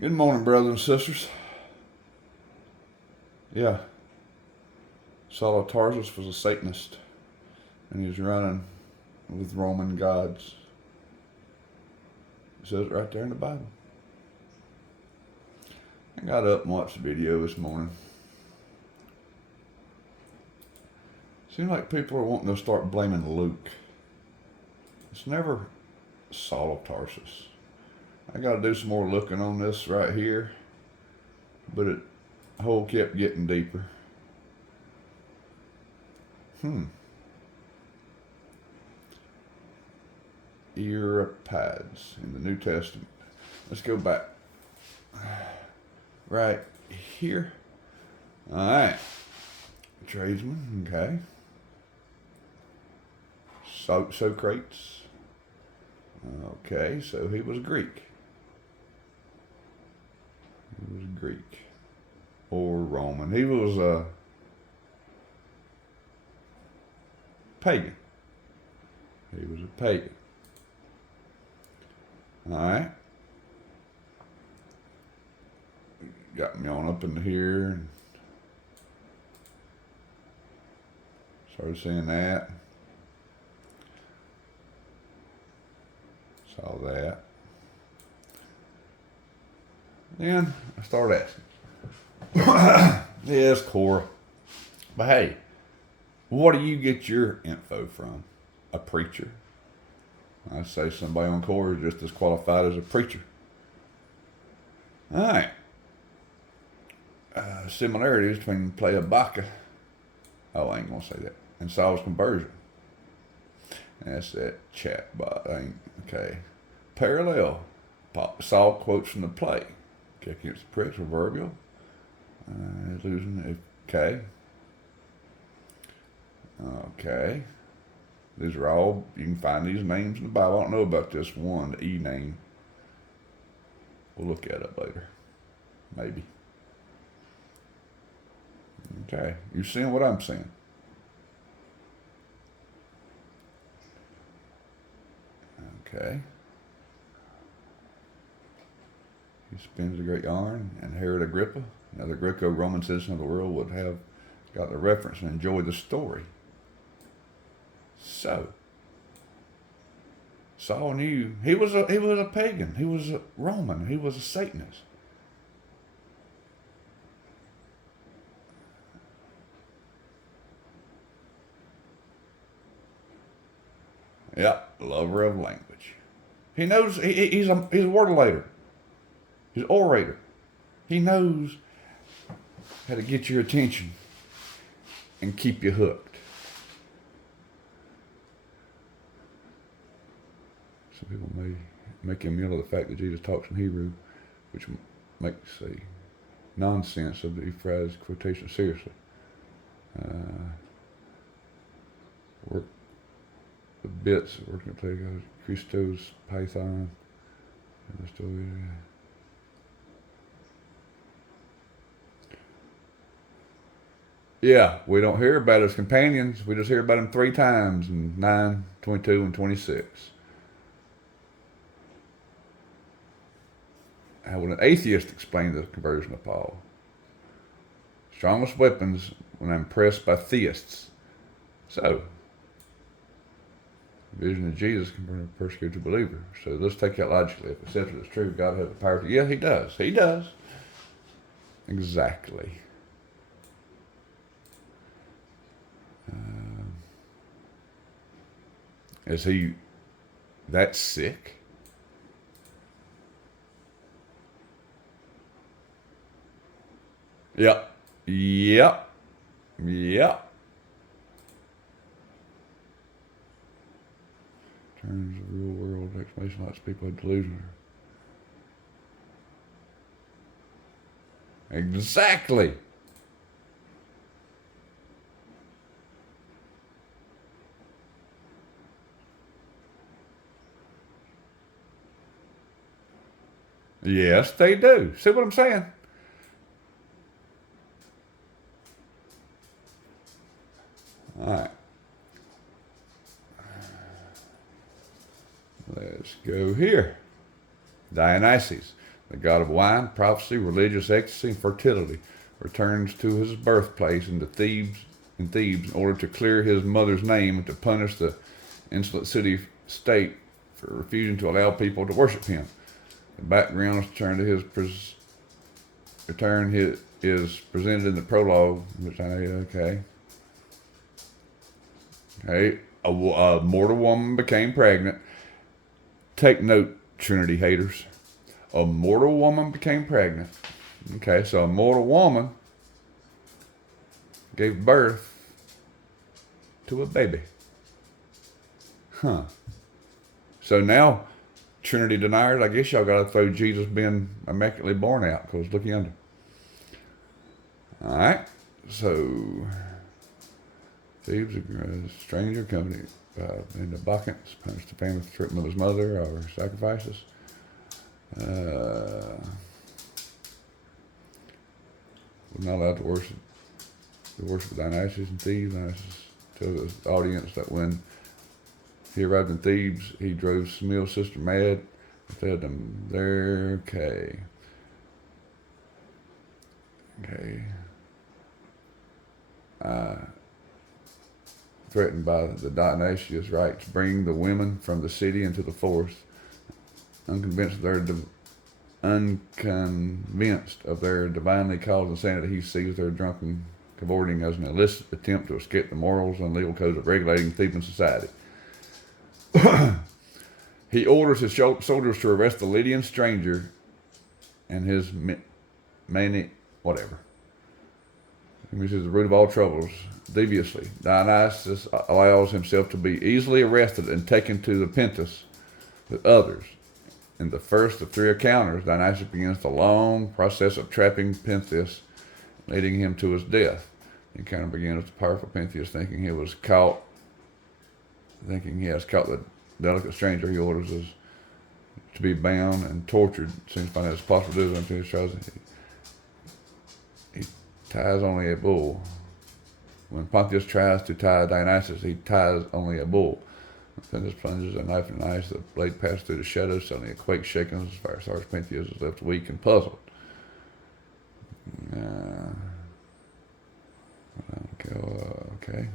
Good morning, brothers and sisters. Yeah, Saul of Tarsus was a Satanist, and he was running with Roman gods. It says it right there in the Bible. I got up and watched the video this morning. Seems like people are wanting to start blaming Luke. It's never Saul of Tarsus. I got to do some more looking on this right here, but the hole kept getting deeper. Euripides in the New Testament. Let's go back. Right here. All right. Tradesman, okay. Socrates. Okay, so he was Greek. He was Greek. Or Roman. He was a pagan. He was a pagan. Alright. Got me on up into here and started seeing that. Saw that. Then I started asking. Yes, Cora. But hey, what do you get your info from? A preacher? I say somebody on Cora is just as qualified as a preacher. Alright. Similarities between Baca. Oh, I ain't gonna say that. And Saul's conversion. That's that chat bot. Okay. Parallel. Saul quotes from the play. Kick against the pricks, proverbial. Losing. Okay. Okay. These are all, you can find these names in the Bible. I don't know about this one, the E name. We'll look at it later. Maybe. Okay. You seeing what I'm seeing? Okay. He spins a great yarn, and Herod Agrippa, another Greco-Roman citizen of the world, would have got the reference and enjoyed the story. So, Saul knew he was a pagan, he was a Roman, he was a Satanist. Yep, lover of language. He knows he's a wordulator. He's an orator. He knows how to get your attention and keep you hooked. Some people may make him yell at the fact that Jesus talks in Hebrew, which makes the nonsense of the Euphrates quotation seriously. Work the bits working to take Christos Python and the story. Yeah, we don't hear about his companions. We just hear about him 3 times in 9, 22, and 26. How would an atheist explain the conversion of Paul? Strongest weapons when I'm impressed by theists. So, the vision of Jesus can bring a persecuted believer. So let's take that logically. If accepted as true, God has the power to. Yeah, he does. He does. Exactly. Is he that sick? Yep. Yep. Yep. Terms of real world explanation, lots of people have delusions. Exactly. Yes, they do. See what I'm saying? All right. Let's go here. Dionysus. the god of wine, prophecy, religious ecstasy, and fertility, returns to his birthplace in Thebes in order to clear his mother's name and to punish the insolent city-state for refusing to allow people to worship him. The background is presented in the prologue, which okay. A mortal woman became pregnant. Take note, Trinity haters. A mortal woman became pregnant. Okay, so a mortal woman gave birth to a baby. So now, Trinity deniers, I guess y'all got to throw Jesus being immaculately born out, because look yonder. All right, so Thebes, a stranger company in the Bacchants punished the family for treatment of his mother or sacrifices. We're not allowed to worship Dionysus and Thebes. Dionysus told the audience that when he arrived in Thebes, he drove Smil's sister mad and fed them there. Okay. Threatened by the Dionysius rites, bring the women from the city into the forest, unconvinced of their divinely caused insanity. He sees their drunken cavorting as an illicit attempt to escape the morals and legal codes of regulating Theban society. He orders his soldiers to arrest the Lydian stranger and his whatever. Which is the root of all troubles. Deviously, Dionysus allows himself to be easily arrested and taken to the Pentus with others. In the first of 3 encounters, Dionysus begins the long process of trapping Pentheus, leading him to his death. The encounter begins with the powerful Pentheus thinking he has caught the delicate stranger. He orders us to be bound and tortured. Seems to find it as possible to do until he tries. He ties only a bull. When Pentheus tries to tie Dionysus, he ties only a bull. Pentheus plunges a knife in the ice. The blade passes through the shadows. Suddenly a quake shakens as fire starts. Pentheus is left weak and puzzled. Okay.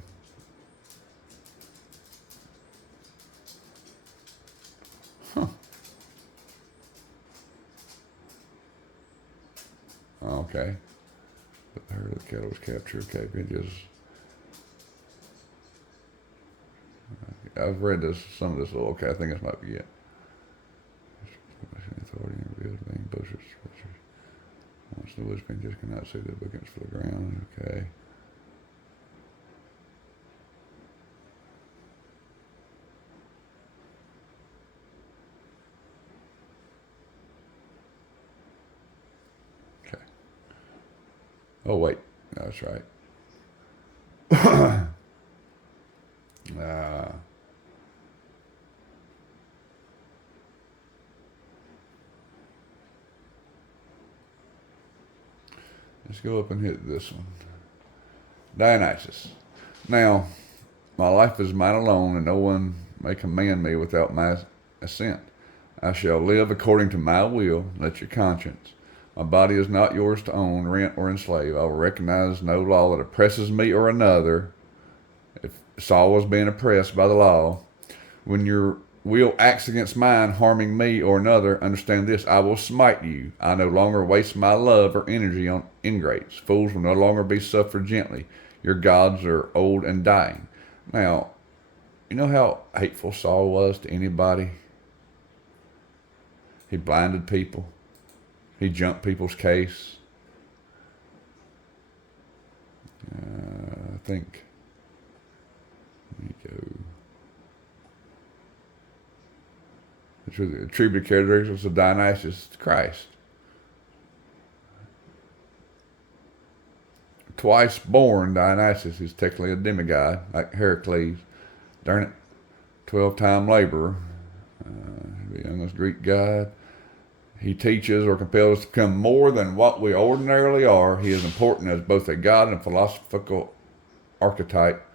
Okay. But the herd of the cattle was captured. Okay, Pentheus. I've read some of this. Okay, I think this might be it. Authority and revealed vain boasters. Once the woods Pentheus cannot see the bookends for the ground. Okay. Oh wait, no, that's right. Let's go up and hit this one. Dionysus. Now, my life is mine alone, and no one may command me without my assent. I shall live according to my will. Let your conscience. My body is not yours to own, rent, or enslave. I will recognize no law that oppresses me or another. If Saul was being oppressed by the law, when your will acts against mine, harming me or another, understand this: I will smite you. I no longer waste my love or energy on ingrates. Fools will no longer be suffered gently. Your gods are old and dying. Now, you know how hateful Saul was to anybody? He blinded people. He jumped people's case. I think. Let me go. The attributed characteristics of Dionysus to Christ. Twice born Dionysus is technically a demigod, like Heracles. Darn it, 12-time laborer. The youngest Greek god. He teaches or compels us to become more than what we ordinarily are. He is important as both a god and a philosophical archetype.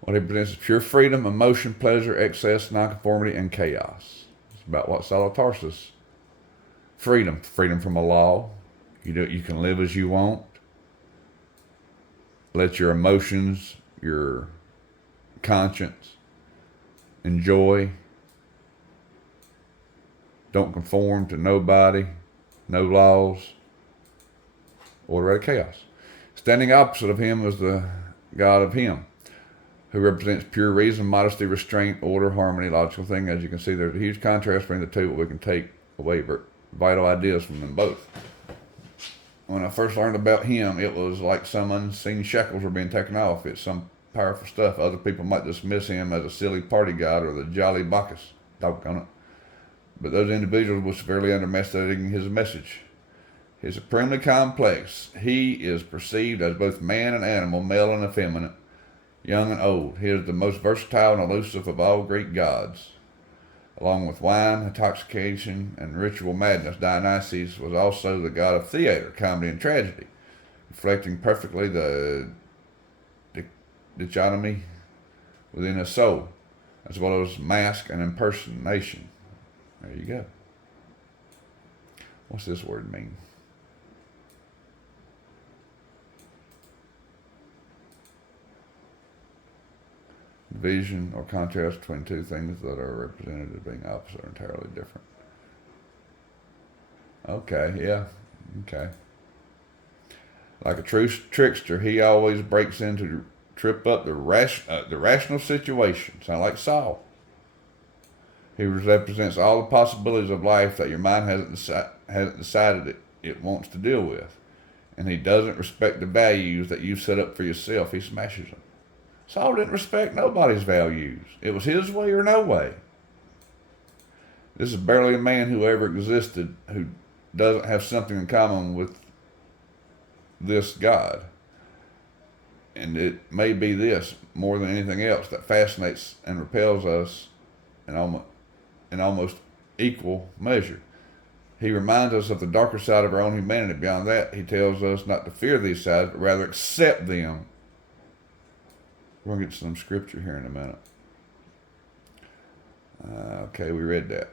What he presents is pure freedom, emotion, pleasure, excess, nonconformity, and chaos. It's about what Saul of Tarsus freedom. Freedom from a law. You can live as you want. Let your emotions, your conscience, enjoy. Don't conform to nobody, no laws. Order out of chaos. Standing opposite of him is the God of him, who represents pure reason, modesty, restraint, order, harmony, logical thing. As you can see, there's a huge contrast between the two, but we can take away vital ideas from them both. When I first learned about him, it was like some unseen shackles were being taken off. It's some powerful stuff. Other people might dismiss him as a silly party god or the jolly Bacchus. Doggone it. But those individuals were severely underestimating his message. He is supremely complex. He is perceived as both man and animal, male and effeminate, young and old. He is the most versatile and elusive of all Greek gods. Along with wine, intoxication, and ritual madness, Dionysus was also the god of theater, comedy, and tragedy, reflecting perfectly the dichotomy within his soul, as well as mask and impersonation. There you go. What's this word mean? Division or contrast between two things that are represented as being opposite or entirely different. Okay, yeah, okay. Like a true trickster, he always breaks in to trip up the rational situation. Sound like Saul. He represents all the possibilities of life that your mind hasn't decided it wants to deal with. And he doesn't respect the values that you've set up for yourself. He smashes them. Saul didn't respect nobody's values. It was his way or no way. This is barely a man who ever existed who doesn't have something in common with this God. And it may be this, more than anything else, that fascinates and repels us in almost equal measure. He reminds us of the darker side of our own humanity. Beyond that, he tells us not to fear these sides, but rather accept them. We're going to get some scripture here in a minute. Okay, we read that.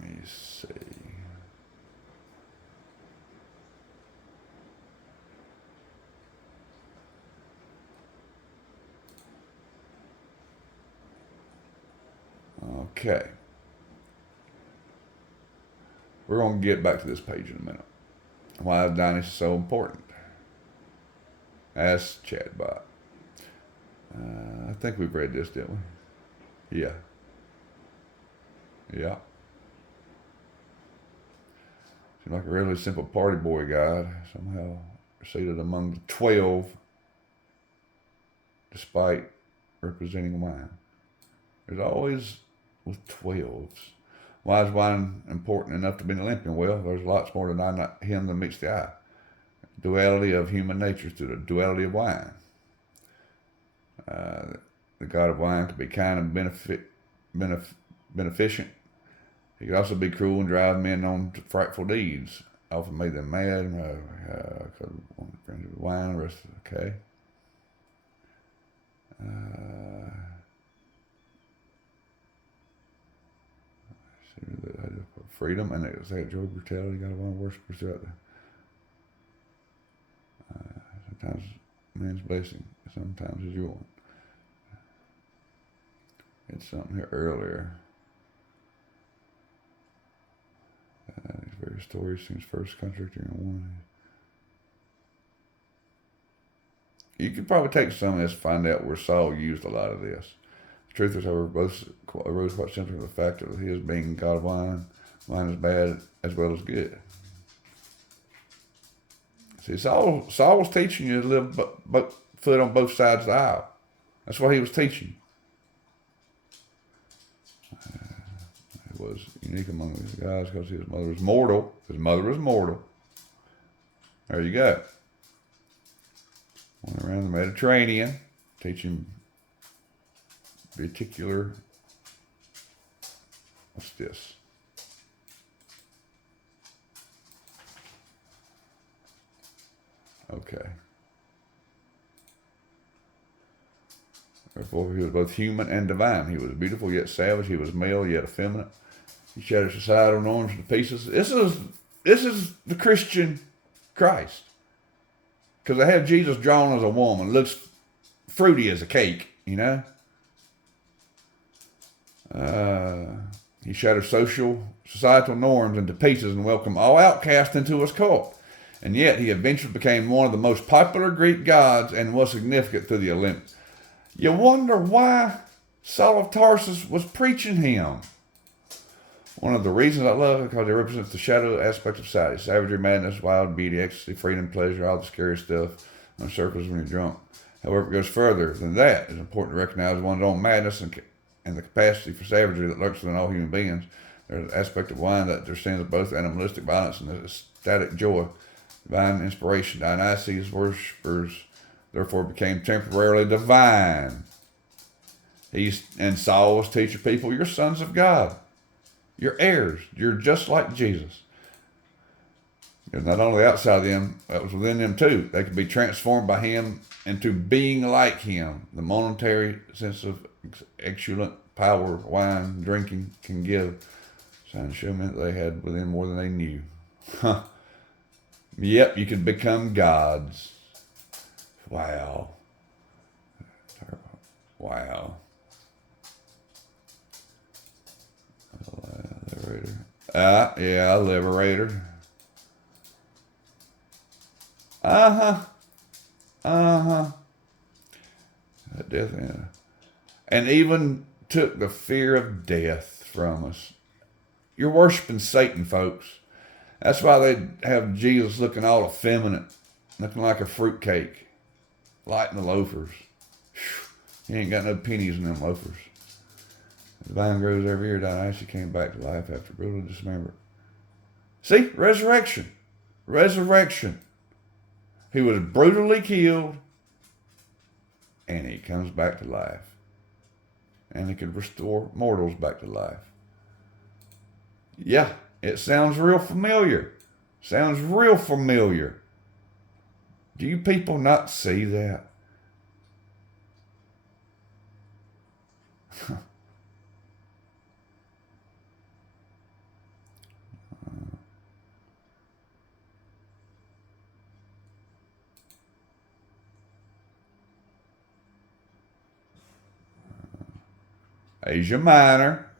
Let me see. Okay. We're going to get back to this page in a minute. Why is Dionysus so important? Ask Chatbot. I think we've read this, didn't we? Yeah. Yeah. Seems like a really simple party boy god, somehow seated among the 12, despite representing wine. There's always with 12s. Why is wine important enough to be an Olympian? Well, there's lots more than him than meets the eye. Duality of human nature to the duality of wine. The god of wine could be kind and beneficent. He could also be cruel and drive men on to frightful deeds. Often made them mad. Friends with wine, the rest okay. Freedom and they say joy, brutality. God of wine worshippers throughout the. Sometimes man's blessing, sometimes is your one. It's something here earlier. These various stories seems first contradicting one. You could probably take some of this and find out where Saul used a lot of this. The truth is, however, both arose quite simply from the fact of his being God of wine. Wine is bad as well as good. See, Saul was teaching you to live foot on both sides of the aisle. That's what he was teaching. He was unique among these guys because his mother was mortal. His mother was mortal. There you go. Went around the Mediterranean, teaching particular. What's this? Okay. Therefore, he was both human and divine. He was beautiful yet savage. He was male yet effeminate. He shattered societal norms to pieces. This is the Christian Christ. Because they have Jesus drawn as a woman. Looks fruity as a cake, you know. He shattered societal norms into pieces and welcomed all outcasts into his cult. And yet he eventually became one of the most popular Greek gods and was significant through the Olympics. You wonder why Saul of Tarsus was preaching him. One of the reasons I love it because it represents the shadow aspect of society. Savagery, madness, wild beauty, ecstasy, freedom, pleasure, all the scary stuff on surface when you're drunk. However, it goes further than that. It's important to recognize one's own madness and the capacity for savagery that lurks within all human beings. There's an aspect of wine that there stands both animalistic violence and ecstatic joy. Divine inspiration. Dionysus' worshippers therefore became temporarily divine. And Saul was teaching people, you're sons of God. You're heirs. You're just like Jesus. It's not only outside of them, that was within them too. They could be transformed by him into being like him. The momentary sense of exultant power wine drinking can give. Signs show me that they had within more than they knew. Yep, you can become gods. Wow. Wow. Liberator. Yeah, liberator. Death, yeah. And even took the fear of death from us. You're worshiping Satan, folks. That's why they have Jesus looking all effeminate, looking like a fruitcake, lighting the loafers. He ain't got no pennies in them loafers. The vine grows every year. Dionysus came back to life after brutal dismemberment. See, resurrection. Resurrection. He was brutally killed, and he comes back to life. And he could restore mortals back to life. Yeah, it sounds real familiar. Sounds real familiar. Do you people not see that? Asia Minor,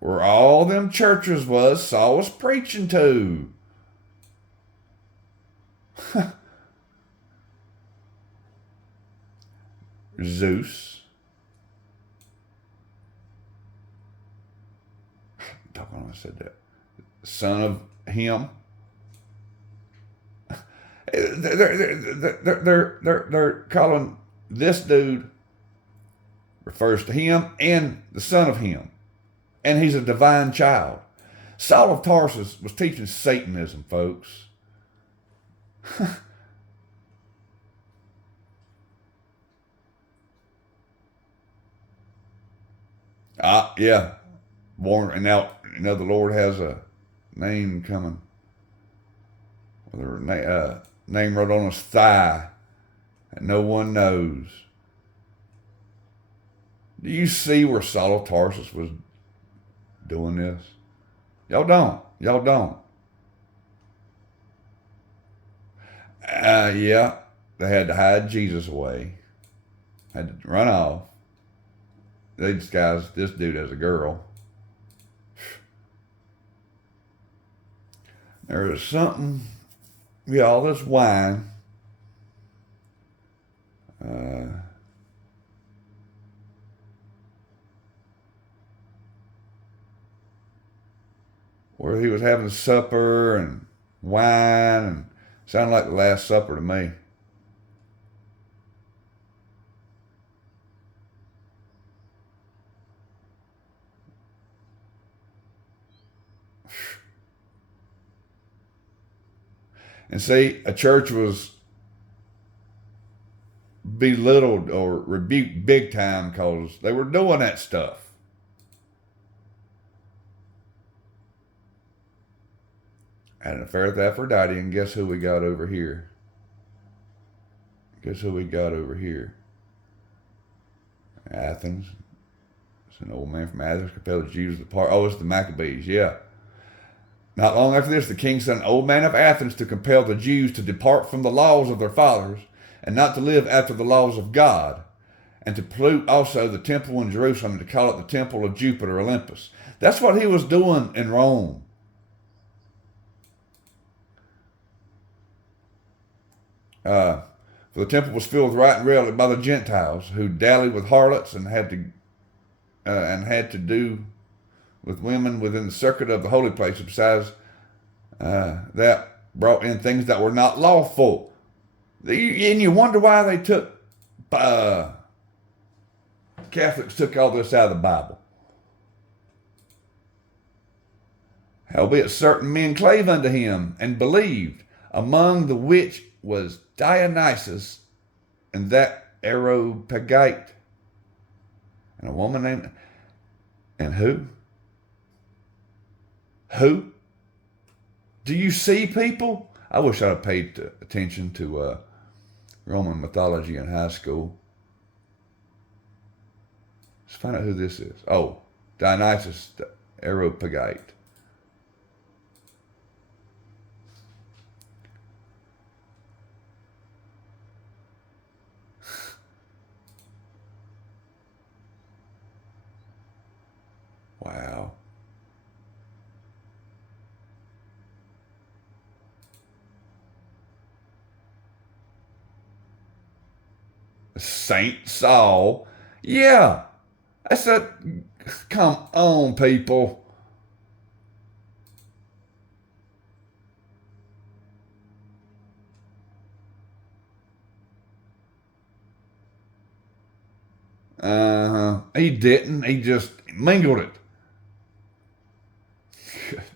where all them churches was, Saul was preaching to. Zeus. I said that. Son of him. They're calling this dude, refers to him and the son of him. And he's a divine child. Saul of Tarsus was teaching Satanism, folks. Yeah. Born, and now the Lord has a name coming. Name wrote on his thigh that no one knows. Do you see where Saul of Tarsus was doing this? Y'all don't. Y'all don't. Yeah, they had to hide Jesus away. Had to run off. They disguised this dude as a girl. There was something, all this wine. Where he was having supper and wine, and sounded like the Last Supper to me. And see, a church was belittled or rebuked big time because they were doing that stuff. Had an affair with Aphrodite, and guess who we got over here? Guess who we got over here? Athens, It's an old man from Athens compelled the Jews to depart. Oh, it's the Maccabees, yeah. Not long after this, the king sent an old man of Athens to compel the Jews to depart from the laws of their fathers and not to live after the laws of God, and to pollute also the temple in Jerusalem and to call it the temple of Jupiter Olympus. That's what he was doing in Rome. For the temple was filled with right and revelry by the Gentiles, who dallied with harlots and had to do with women within the circuit of the holy place. Besides that, brought in things that were not lawful. And you wonder why they took Catholics took all this out of the Bible. Howbeit certain men clave unto him and believed, among the which was Dionysus and that Areopagite, and a woman named, and who? Who? Do you see, people? I wish I'd have paid attention to Roman mythology in high school. Let's find out who this is. Oh, Dionysus the Areopagite. Wow. Saint Saul. Yeah. I said, come on, people. He didn't. He just mingled it. Goodness.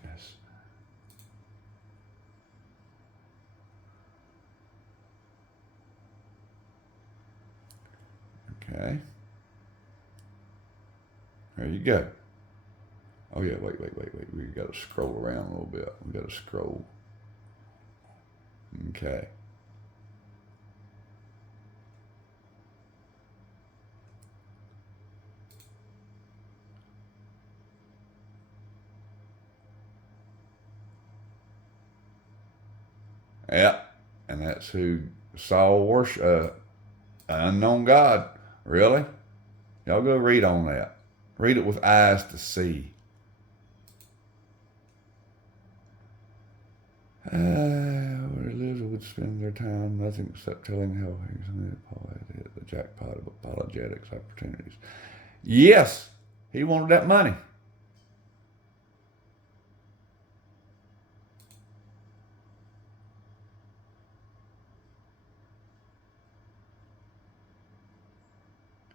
Okay. There you go. Oh yeah, wait. We got to scroll around a little bit. We got to scroll. Okay. Yeah, and that's who Saul worshiped, unknown God. Really? Y'all go read on that. Read it with eyes to see. Where Elizabeth would spend their time nothing except telling how Paul had hit the jackpot of apologetics opportunities. Yes, he wanted that money.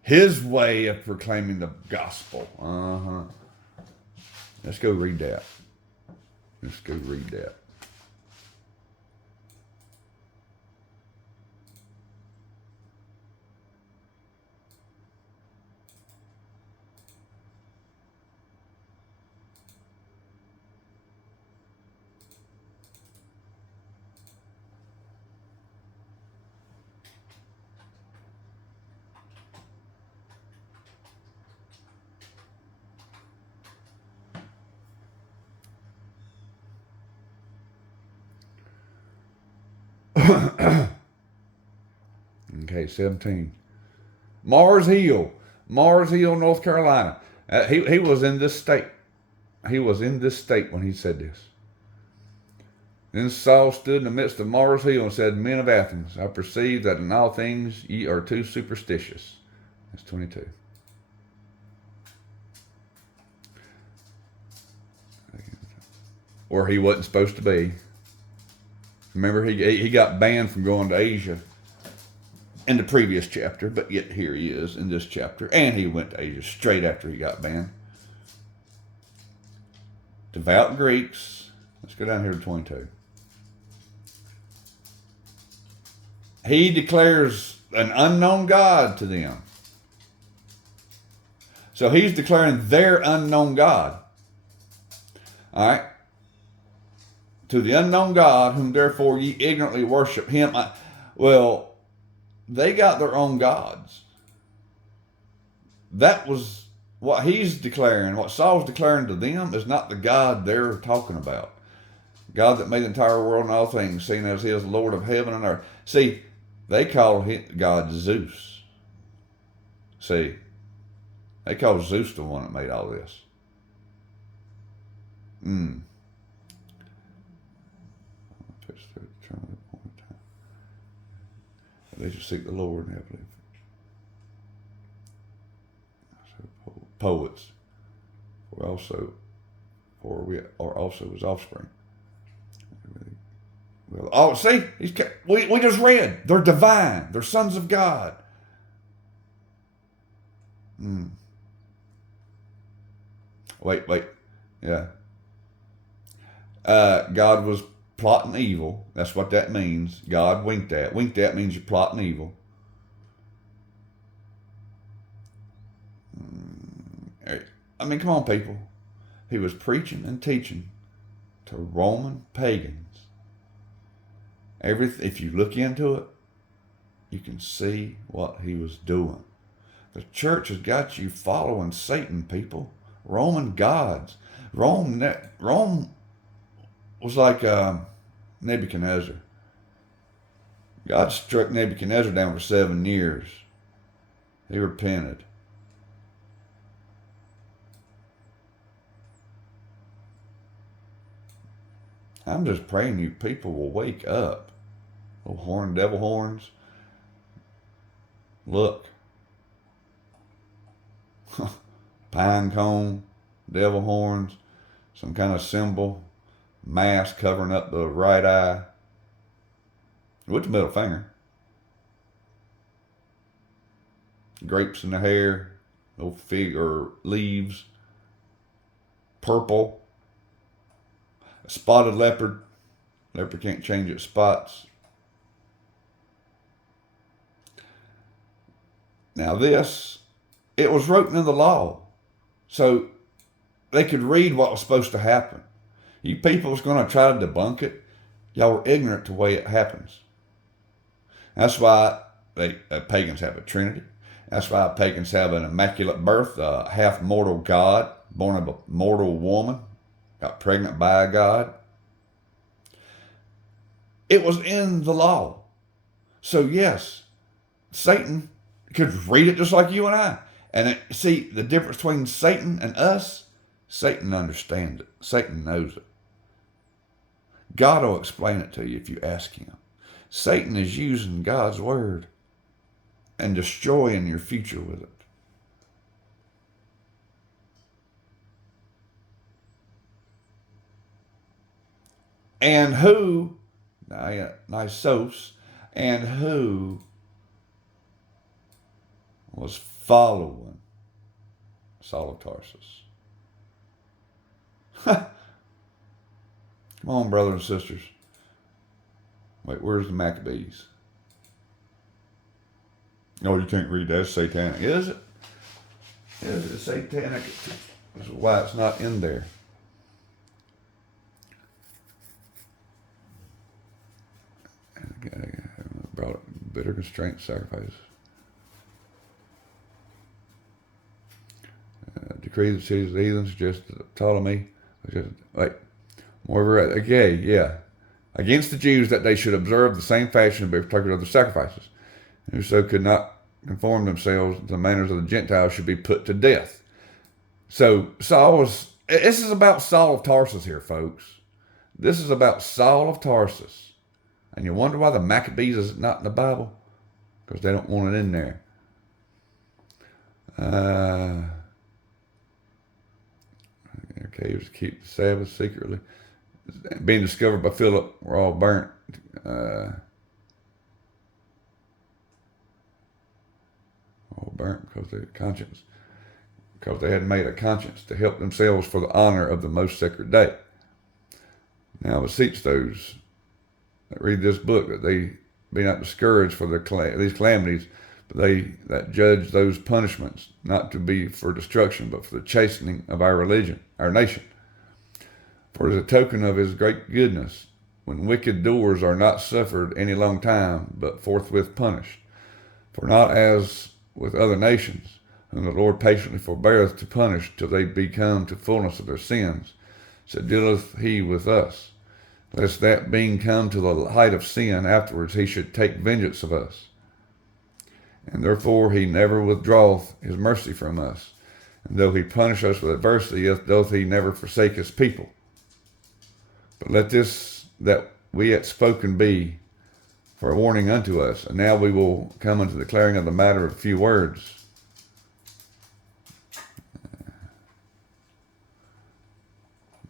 His way of proclaiming the gospel. Let's go read that. Let's go read that. Okay, 17. Mars Hill, North Carolina. He was in this state. He was in this state when he said this. Then Saul stood in the midst of Mars Hill and said, Men of Athens, I perceive that in all things ye are too superstitious. That's 22. Where he wasn't supposed to be. Remember, he got banned from going to Asia in the previous chapter, but yet here he is in this chapter, and he went to Asia straight after he got banned. Devout Greeks. Let's go down here to 22. He declares an unknown God to them. So he's declaring their unknown God. All right. To the unknown God, whom therefore ye ignorantly worship him. Well, they got their own gods. That was what he's declaring, what Saul's declaring to them, is not the God they're talking about. God that made the entire world and all things, seeing as he is the Lord of heaven and earth. See, they call God Zeus. See, they call Zeus the one that made all this. They should seek the Lord and have lived. Poets, for we are also his offspring. Well, oh, see, we just read. They're divine. They're sons of God. Wait. Yeah. God was plotting evil. That's what that means. God winked at. Winked at means you're plotting evil. I mean, come on, people. He was preaching and teaching to Roman pagans. If you look into it, you can see what he was doing. The church has got you following Satan, people. Roman gods. Rome was like Nebuchadnezzar. God struck Nebuchadnezzar down for 7 years. He repented. I'm just praying you people will wake up. Little devil horns. Look. Pine cone, devil horns, some kind of symbol, mask covering up the right eye. With the middle finger. Grapes in the hair, no fig or leaves. Purple. A spotted leopard. Leopard can't change its spots. Now this, it was written in the law. So they could read what was supposed to happen. You people was going to try to debunk it. Y'all were ignorant to the way it happens. That's why pagans have a trinity. That's why pagans have an immaculate birth, a half mortal God, born of a mortal woman, got pregnant by a God. It was in the law. So yes, Satan could read it just like you and I. And see, the difference between Satan and us, Satan understands it. Satan knows it. God will explain it to you if you ask him. Satan is using God's word and destroying your future with it. And who, Nisos, and who was following Saul of Tarsus. Come on, brothers and sisters. Wait, where's the Maccabees? No, you can't read that. It's satanic. Is it? Is it satanic? That's why it's not in there. And brought bitter constraint sacrifice. Decree the cities of the heathen, suggested Ptolemy. Moreover, again, yeah. Against the Jews that they should observe the same fashion and be partakers of the sacrifices. And whoso could not conform themselves to the manners of the Gentiles should be put to death. So this is about Saul of Tarsus here, folks. This is about Saul of Tarsus. And you wonder why the Maccabees is not in the Bible? Because they don't want it in there. Okay, he was to keep the Sabbath secretly. Being discovered by Philip, were all burnt. All burnt because they had made a conscience to help themselves for the honor of the most sacred day. Now I beseech those that read this book that they be not discouraged for these calamities, but they that judge those punishments not to be for destruction, but for the chastening of our religion, our nation. For it is a token of his great goodness, when wicked doers are not suffered any long time, but forthwith punished. For not as with other nations, And the Lord patiently forbeareth to punish till they be come to fullness of their sins. So dealeth he with us, lest that being come to the height of sin, afterwards he should take vengeance of us. And therefore he never withdraweth his mercy from us. And though he punish us with adversity, yet doth he never forsake his people. But let this that we had spoken be for a warning unto us. And now we will come unto the declaring of the matter of few words.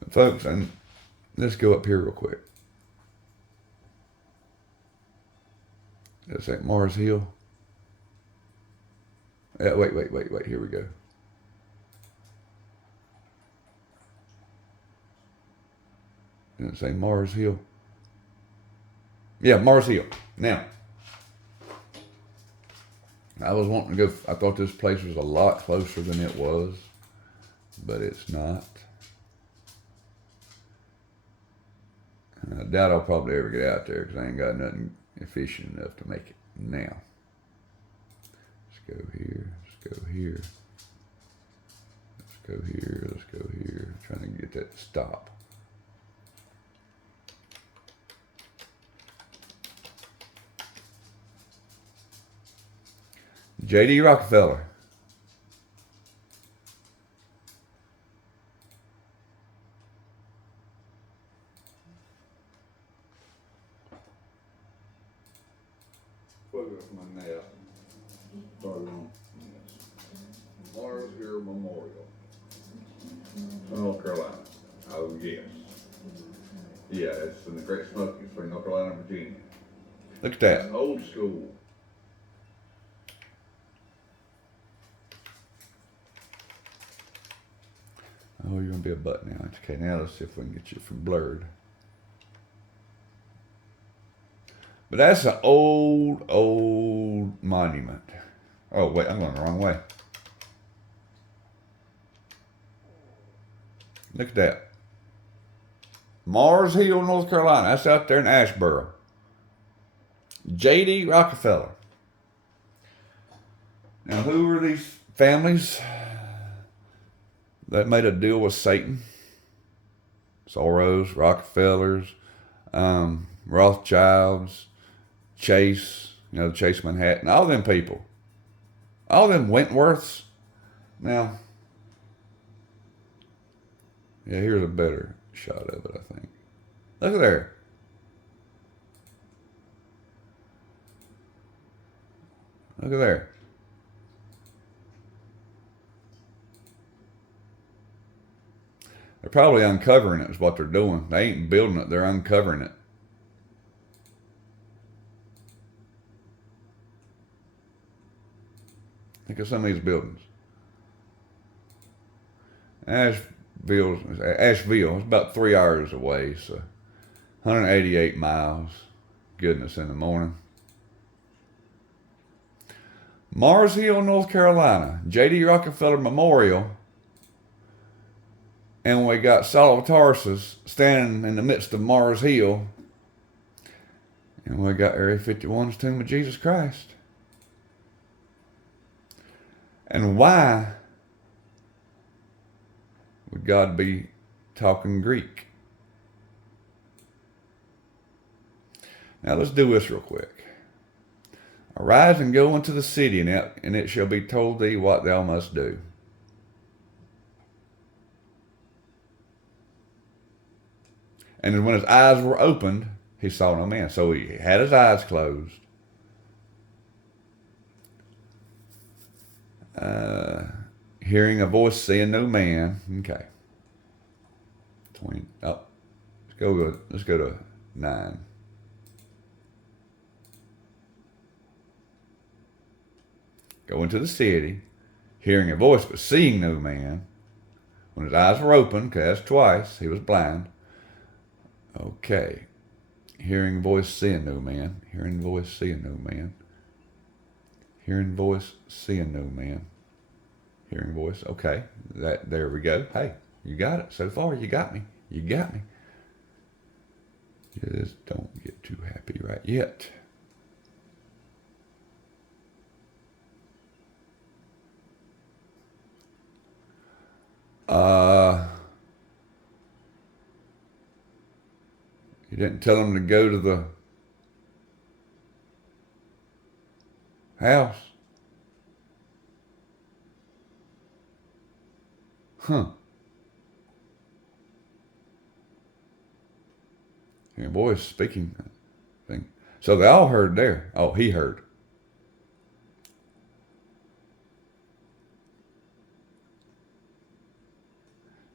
Folks, and let's go up here real quick. Is that Mars Hill? Wait. Here we go. Did it say Mars Hill? Yeah, Mars Hill. Now, I was wanting to go. I thought this place was a lot closer than it was, but it's not. I doubt I'll probably ever get out there because I ain't got nothing efficient enough to make it now. Let's go here. Let's go here. Let's go here. Let's go here. I'm trying to get that to stop. J.D. Rockefeller. My nail. Mars Hill Memorial, North Carolina. Oh yes. Yeah, it's in the Great Smoky between North Carolina and Virginia. Look at that. It's old school. Oh, you're gonna be a butt now. Okay, now let's see if we can get you from blurred. But that's an old monument. Oh, wait, I'm going the wrong way. Look at that. Mars Hill, North Carolina. That's out there in Asheboro. J.D. Rockefeller. Now, who are these families that made a deal with Satan? Soros, Rockefellers, Rothschilds, Chase, Chase Manhattan, all them people. All them Wentworths. Now, yeah, here's a better shot of it, I think. Look at there. Look at there. They're probably uncovering it is what they're doing. They ain't building it, they're uncovering it. Think of some of these buildings. Asheville is about 3 hours away, so 188 miles. Goodness, in the morning. Mars Hill, North Carolina, J.D. Rockefeller Memorial. And we got Saul of Tarsus standing in the midst of Mars Hill. And we got Area 51's Tomb of Jesus Christ. And why would God be talking Greek? Now let's do this real quick. Arise and go into the city, and it shall be told thee what thou must do. And when his eyes were opened, he saw no man. So he had his eyes closed. Hearing a voice, seeing no man. Okay. Let's go to 9. Go into the city, hearing a voice, but seeing no man. When his eyes were open, because that's twice, he was blind. Okay. Hearing voice, seeing no man. Hearing voice, seeing no man. Hearing voice, seeing no man. Hearing voice. Okay. There we go. Hey, you got it. So far, you got me. You got me. Just don't get too happy right yet. He didn't tell him to go to the house. Huh. Your voice speaking thing. So they all heard there. Oh, he heard.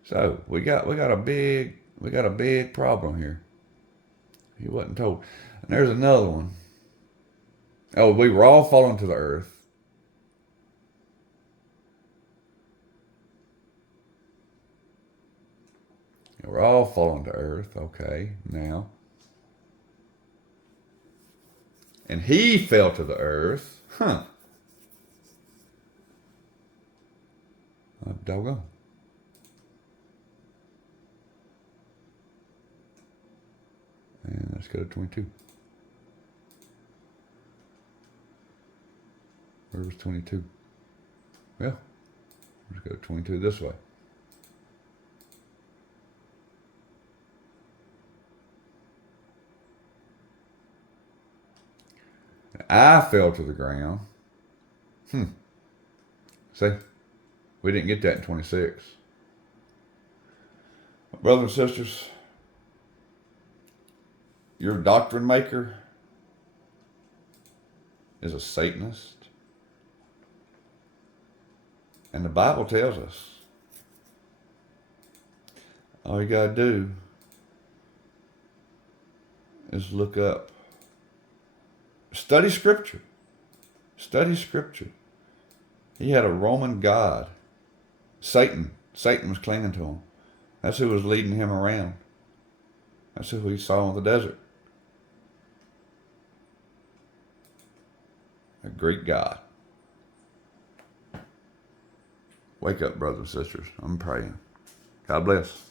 So we got a big problem here. He wasn't told. And there's another one. Oh, we were all fallen to the earth. We're all fallen to earth. Okay, now. And he fell to the earth. Huh. Doggone. And let's go to 22. Where was 22? Well, let's go to 22 this way. I fell to the ground. See, we didn't get that in 26. Brothers and sisters, your doctrine maker is a Satanist. And the Bible tells us all you got to do is look up. Study Scripture. Study Scripture. He had a Roman god. Satan. Satan was clinging to him. That's who was leading him around. That's who he saw in the desert. A Greek god. Wake up, brothers and sisters. I'm praying. God bless.